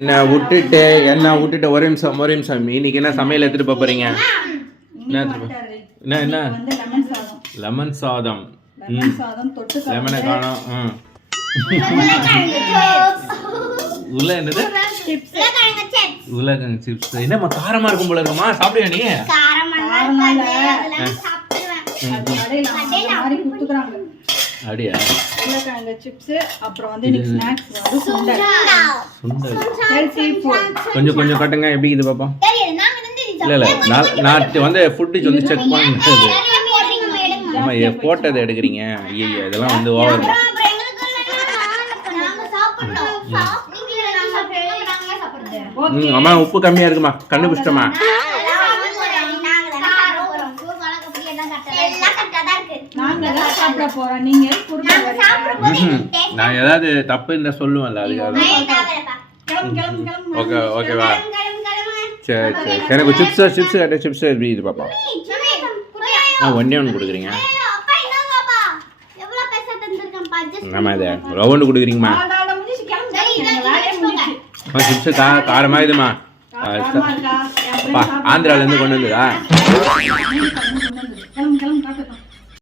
என்ன விட்டுட்டு ஒரே நிமிஷம் இன்னைக்கு என்ன சமையல் எடுத்துட்டு போறீங்க? என்ன லெமன் சாதம். லெமனை காணோம். உள்ள என்னது? உருளைக்கிழங்கு சிப்ஸ். என்னம்மா காரமா இருக்கும் போல இருக்குமா? சாப்பிடுயா நீ? அப்படியா? உருளைக்கிழங்கு சிப்ஸ். அப்புறம் வந்து இன்னைக்கு ஸ்நாக்ஸ் வந்து சுண்டல். கொஞ்சம் கொஞ்சம் கட்டுங்க. எப்படி இது பாப்பா? இல்ல நான் வந்து ஃபுட் வந்து செக் பண்ணது. ஆமா போட்டதை எடுக்கிறீங்க. ஐயோ இதெல்லாம் வந்து ஓவர். அம்மா உப்பு கம்மியா இருக்குமா? கண்டுபிடிச்சிட்டமா? நான் ஏதாவது தப்பு இருந்தா சொல்லுவேன்ல அதுக்காக. ஓகே ஓகேவா? சரி சரி எனக்கு சிப்ஸ் கேட்ட சிப்ஸ் எப்படி இது பாப்பா? ஒன்னே ஒன்று கொடுக்குறீங்க. ஆமா இது ரவுண்டு கொடுக்குறீங்கம்மா. சிப்ஸ் காரமா இதுமா? ஆந்திரால இருந்து கொண்டு வந்ததா?